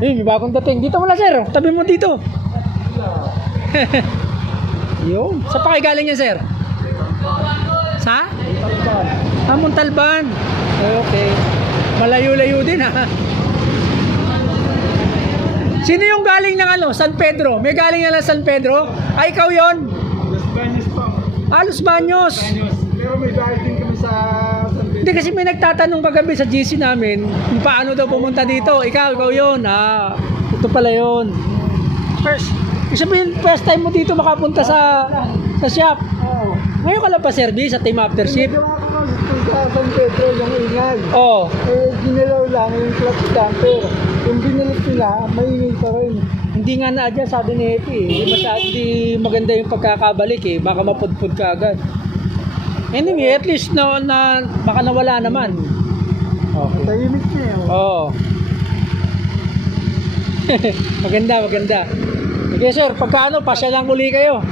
May bagong dating. Dito muna sir, tabi mo dito. Yun. Sa pa kayo galing yan sir? Sa? Montalban. Okay. Malayo-layo din ha. Sino yung galing ng ano? San Pedro? May galing na San Pedro? Ay, ikaw yun? Los Baños pa. Los Baños. Pero may dahil din kami sa San Pedro. Hindi kasi may nagtatanong kagabi sa GC namin kung paano daw pumunta dito. Ikaw yun. Ito pala yun. First time mo dito makapunta sa shop. Oo. Ngayon ka lang pa service sa team after shift. Nagawa ko sa San Pedro yung ingay. Oo. Ginalaw lang yung clutch damper. Yung binilit nila, may ingay pa rin. Hindi nga na-adjust sabi ni Epi. Hindi maganda yung pagkakabalik eh. Baka mapudpud ka agad. Anyway, at least baka nawala naman. Okay. Tahimik niya yun. Oo. Maganda. Okay sir, pagka pasya lang uli kayo.